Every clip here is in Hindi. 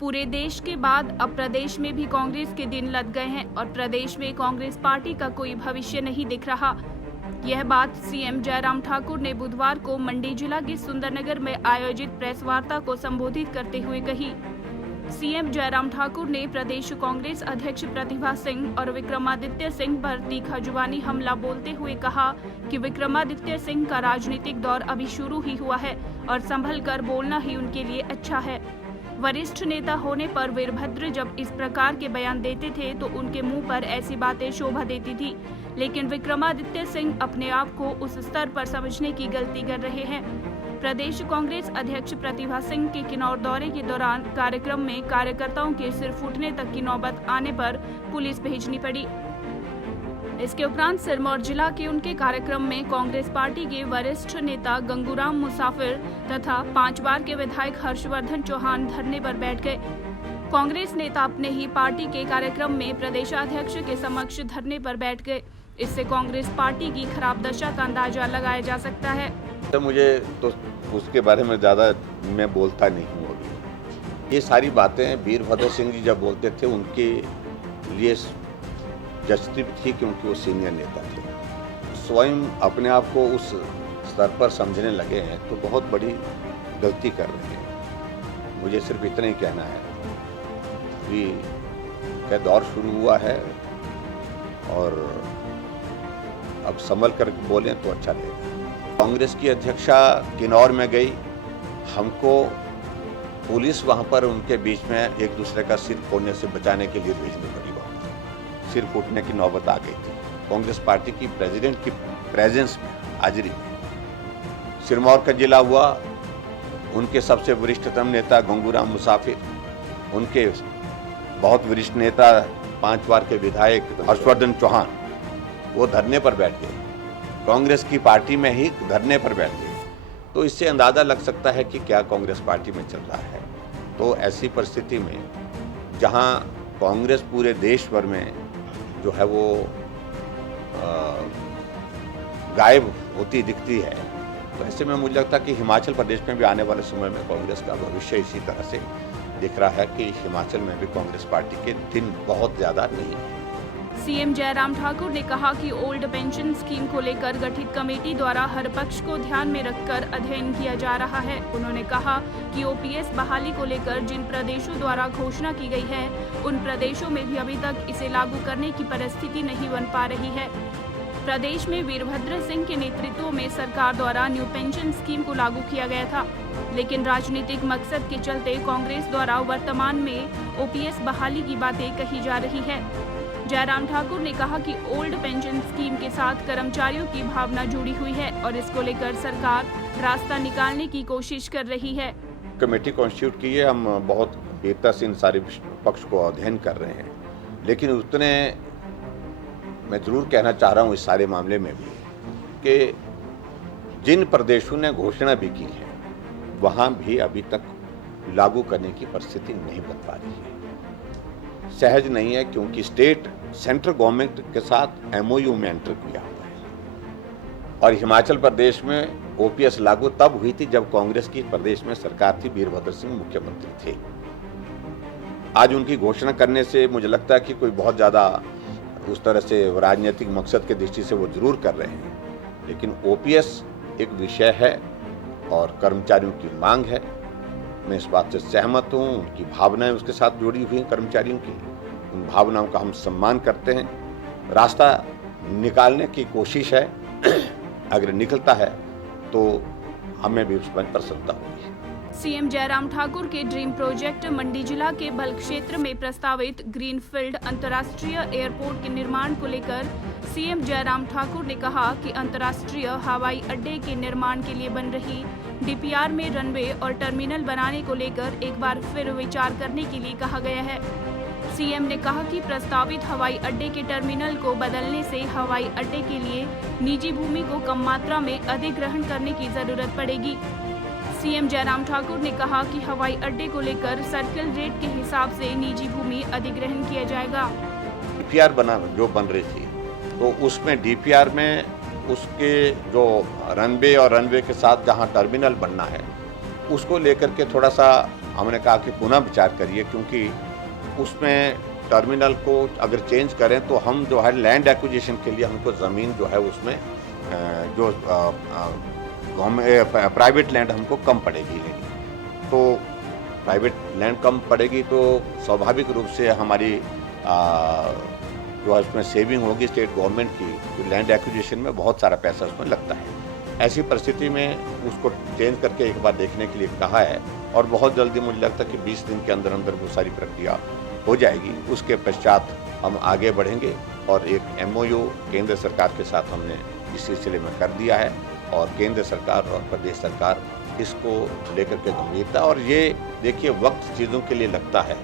पूरे देश के बाद अब प्रदेश में भी कांग्रेस के दिन लद गए हैं और प्रदेश में कांग्रेस पार्टी का कोई भविष्य नहीं दिख रहा। यह बात सीएम जयराम ठाकुर ने बुधवार को मंडी जिला के सुंदरनगर में आयोजित प्रेस वार्ता को संबोधित करते हुए कही। सीएम जयराम ठाकुर ने प्रदेश कांग्रेस अध्यक्ष प्रतिभा सिंह और विक्रमादित्य सिंह पर तीखा जुबानी हमला बोलते हुए कहा कि विक्रमादित्य सिंह का राजनीतिक दौर अभी शुरू ही हुआ है और संभल कर बोलना ही उनके लिए अच्छा है। वरिष्ठ नेता होने पर वीरभद्र जब इस प्रकार के बयान देते थे तो उनके मुंह पर ऐसी बातें शोभा देती थी, लेकिन विक्रमादित्य सिंह अपने आप को उस स्तर पर समझने की गलती कर रहे हैं। प्रदेश कांग्रेस अध्यक्ष प्रतिभा सिंह के किन्नौर दौरे के दौरान कार्यक्रम में कार्यकर्ताओं के सिर फूटने तक की नौबत आने पर पुलिस भेजनी पड़ी। इसके उपरांत सिरमौर जिला के उनके कार्यक्रम में कांग्रेस पार्टी के वरिष्ठ नेता गंगूराम मुसाफिर तथा 5 बार के विधायक हर्षवर्धन चौहान धरने पर बैठ गए। कांग्रेस नेता अपने ही पार्टी के कार्यक्रम में प्रदेशाध्यक्ष के समक्ष धरने पर बैठ गए। इससे कांग्रेस पार्टी की खराब दशा का अंदाजा लगाया जा सकता है। तो मुझे तो उसके बारे में ज़्यादा मैं बोलता नहीं हूँ अभी। ये सारी बातें वीरभद्र सिंह जी जब बोलते थे उनके लिए जचती थी क्योंकि वो सीनियर नेता थे। स्वयं अपने आप को उस स्तर पर समझने लगे हैं तो बहुत बड़ी गलती कर रहे हैं। मुझे सिर्फ इतना ही कहना है कि क्या दौर शुरू हुआ है और अब संभल कर बोलें तो अच्छा रहेगा। कांग्रेस की अध्यक्षा किन्नौर में गई, हमको पुलिस वहाँ पर उनके बीच में एक दूसरे का सिर फोड़ने से बचाने के लिए भेजनी पड़ी। सिर फूटने की नौबत आ गई थी। कांग्रेस पार्टी की प्रेसिडेंट की प्रेजेंस में, हाजिरी में सिरमौर का जिला हुआ, उनके सबसे वरिष्ठतम नेता गंगूराम मुसाफिर, उनके बहुत वरिष्ठ नेता 5 बार के विधायक हर्षवर्धन चौहान वो धरने पर बैठ गए। कांग्रेस की पार्टी में ही धरने पर बैठ गए। तो इससे अंदाजा लग सकता है कि क्या कांग्रेस पार्टी में चल रहा है। तो ऐसी परिस्थिति में जहां कांग्रेस पूरे देश भर में जो है वो गायब होती दिखती है, तो ऐसे में मुझे लगता है कि हिमाचल प्रदेश में भी आने वाले समय में कांग्रेस का भविष्य इसी तरह से दिख रहा है कि हिमाचल में भी कांग्रेस पार्टी के दिन बहुत ज्यादा नहीं है। सीएम जयराम ठाकुर ने कहा कि ओल्ड पेंशन स्कीम को लेकर गठित कमेटी द्वारा हर पक्ष को ध्यान में रखकर अध्ययन किया जा रहा है। उन्होंने कहा कि ओपीएस बहाली को लेकर जिन प्रदेशों द्वारा घोषणा की गई है उन प्रदेशों में भी अभी तक इसे लागू करने की परिस्थिति नहीं बन पा रही है। प्रदेश में वीरभद्र सिंह के नेतृत्व में सरकार द्वारा न्यू पेंशन स्कीम को लागू किया गया था, लेकिन राजनीतिक मकसद के चलते कांग्रेस द्वारा वर्तमान में ओपीएस बहाली की बातें कही जा रही है। जयराम ठाकुर ने कहा कि ओल्ड पेंशन स्कीम के साथ कर्मचारियों की भावना जुड़ी हुई है और इसको लेकर सरकार रास्ता निकालने की कोशिश कर रही है। कमेटी कॉन्स्टिट्यूट की है, हम बहुत गंभीरता से इन सारे पक्ष को अध्ययन कर रहे हैं, लेकिन उतने मैं जरूर कहना चाह रहा हूँ इस सारे मामले में भी कि जिन प्रदेशों ने घोषणा भी की है वहाँ भी अभी तक लागू करने की परिस्थिति नहीं बन पा रही है। सहज नहीं है क्योंकि स्टेट सेंट्रल गवर्नमेंट के साथ एमओयू में एंटर किया हुआ है और हिमाचल प्रदेश में ओपीएस लागू तब हुई थी जब कांग्रेस की प्रदेश में सरकार थी, वीरभद्र सिंह मुख्यमंत्री थे। आज उनकी घोषणा करने से मुझे लगता है कि कोई बहुत ज़्यादा उस तरह से राजनीतिक मकसद के दृष्टि से वो जरूर कर रहे हैं, लेकिन ओपीएस एक विषय है और कर्मचारियों की मांग है। मैं इस बात से सहमत हूँ, उनकी भावनाएं उसके साथ जुड़ी हुई हैं कर्मचारियों की, उन भावनाओं का हम सम्मान करते हैं। रास्ता निकालने की कोशिश है, अगर निकलता है तो हमें भी उस पर प्रसन्नता होगी। सीएम जयराम ठाकुर के ड्रीम प्रोजेक्ट मंडी जिला के बल क्षेत्र में प्रस्तावित ग्रीनफील्ड अंतर्राष्ट्रीय एयरपोर्ट के निर्माण को लेकर सीएम जयराम ठाकुर ने कहा कि अंतर्राष्ट्रीय हवाई अड्डे के निर्माण के लिए बन रही डीपीआर में रनवे और टर्मिनल बनाने को लेकर एक बार फिर विचार करने के लिए कहा गया है। सीएम ने कहा कि प्रस्तावित हवाई अड्डे के टर्मिनल को बदलने से हवाई अड्डे के लिए निजी भूमि को कम मात्रा में अधिग्रहण करने की जरूरत पड़ेगी। सीएम जयराम ठाकुर ने कहा कि हवाई अड्डे को लेकर सर्किल रेट के हिसाब से निजी भूमि अधिग्रहण किया जाएगा। डीपीआर जो बन रही थी तो उसमें डीपीआर में उसके जो रनवे और रनवे के साथ जहां टर्मिनल बनना है उसको लेकर के थोड़ा सा हमने कहा कि पुनः विचार करिए, क्योंकि उसमें टर्मिनल को अगर चेंज करें तो हम जो है लैंड एक्विजिशन के लिए हमको ज़मीन जो है उसमें जो प्राइवेट लैंड हमको कम पड़ेगी लेनी। तो प्राइवेट लैंड कम पड़ेगी तो स्वाभाविक रूप से हमारी जो है उसमें सेविंग होगी स्टेट गवर्नमेंट की, तो लैंड एक्विजिशन में बहुत सारा पैसा उसमें लगता है। ऐसी परिस्थिति में उसको चेंज करके एक बार देखने के लिए कहा है और बहुत जल्दी मुझे लगता है कि 20 दिन के अंदर अंदर वो सारी प्रक्रिया हो जाएगी। उसके पश्चात हम आगे बढ़ेंगे और एक MOU केंद्र सरकार के साथ हमने इस सिलसिले में कर दिया है और केंद्र सरकार और प्रदेश सरकार इसको लेकर के गंभीरता, और ये देखिए वक्त चीज़ों के लिए लगता है,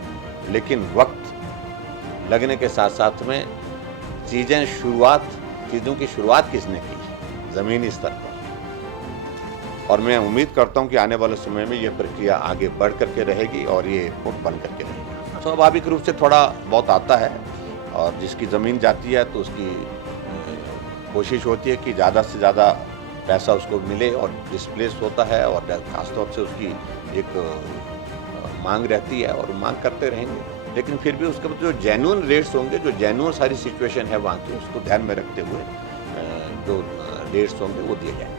लेकिन वक्त लगने के साथ साथ में चीज़ों की शुरुआत किसने की, ज़मीनी स्तर पर। और मैं उम्मीद करता हूं कि आने वाले समय में ये प्रक्रिया आगे बढ़ करके रहेगी और ये एयरपोर्ट बन करके रहेगी। स्वाभाविक रूप से थोड़ा बहुत आता है और जिसकी ज़मीन जाती है तो उसकी कोशिश होती है कि ज़्यादा से ज़्यादा पैसा उसको मिले और डिस्प्लेस होता है, और खासतौर से उसकी एक मांग रहती है और मांग करते रहेंगे। लेकिन फिर भी उसके जो जेन्युइन रेट्स होंगे, जो जेन्युइन सारी सिचुएशन है वहाँ की, उसको ध्यान में रखते हुए जो रेट्स होंगे वो दिए जाएंगे।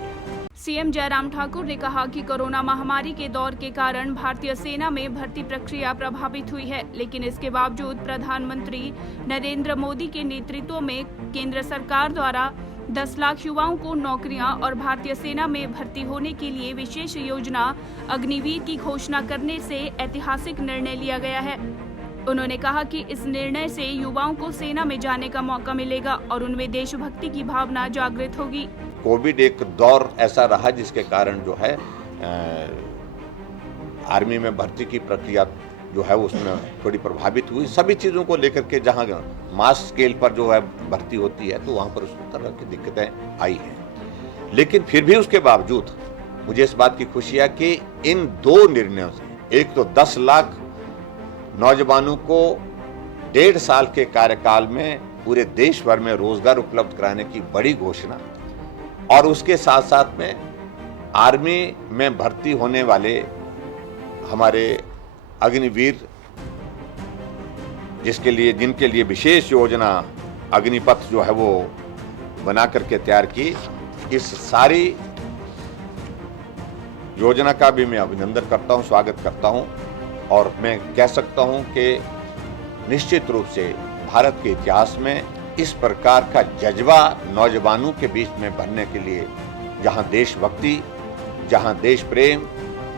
सीएम जयराम ठाकुर ने कहा कि कोरोना महामारी के दौर के कारण भारतीय सेना में भर्ती प्रक्रिया प्रभावित हुई है, लेकिन इसके बावजूद प्रधानमंत्री नरेंद्र मोदी के नेतृत्व में केंद्र सरकार द्वारा 10 लाख युवाओं को नौकरियां और भारतीय सेना में भर्ती होने के लिए विशेष योजना अग्निवीर की घोषणा करने से ऐतिहासिक निर्णय लिया गया है। उन्होंने कहा कि इस निर्णय से युवाओं को सेना में जाने का मौका मिलेगा और उनमें देशभक्ति की भावना जागृत होगी। कोविड एक दौर ऐसा रहा जिसके कारण जो है आर्मी में भर्ती की प्रक्रिया जो है उसमें थोड़ी प्रभावित हुई। सभी चीज़ों को लेकर के जहाँ मास स्केल पर जो है भर्ती होती है तो वहाँ पर उस तरह की दिक्कतें आई हैं, लेकिन फिर भी उसके बावजूद मुझे इस बात की खुशी है कि इन 2 निर्णयों से, एक तो 10 लाख नौजवानों को 1.5 साल के कार्यकाल में पूरे देश भर में रोजगार उपलब्ध कराने की बड़ी घोषणा, और उसके साथ साथ में आर्मी में भर्ती होने वाले हमारे अग्निवीर जिनके लिए विशेष योजना अग्निपथ जो है वो बना करके तैयार की। इस सारी योजना का भी मैं अभिनंदन करता हूं, स्वागत करता हूं, और मैं कह सकता हूं कि निश्चित रूप से भारत के इतिहास में इस प्रकार का जज्बा नौजवानों के बीच में भरने के लिए, जहां देशभक्ति, जहां देश प्रेम,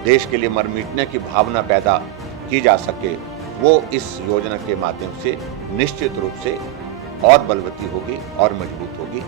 देश के लिए मर मिटने की भावना पैदा की जा सके, वो इस योजना के माध्यम से निश्चित रूप से और बलवती होगी और मजबूत होगी।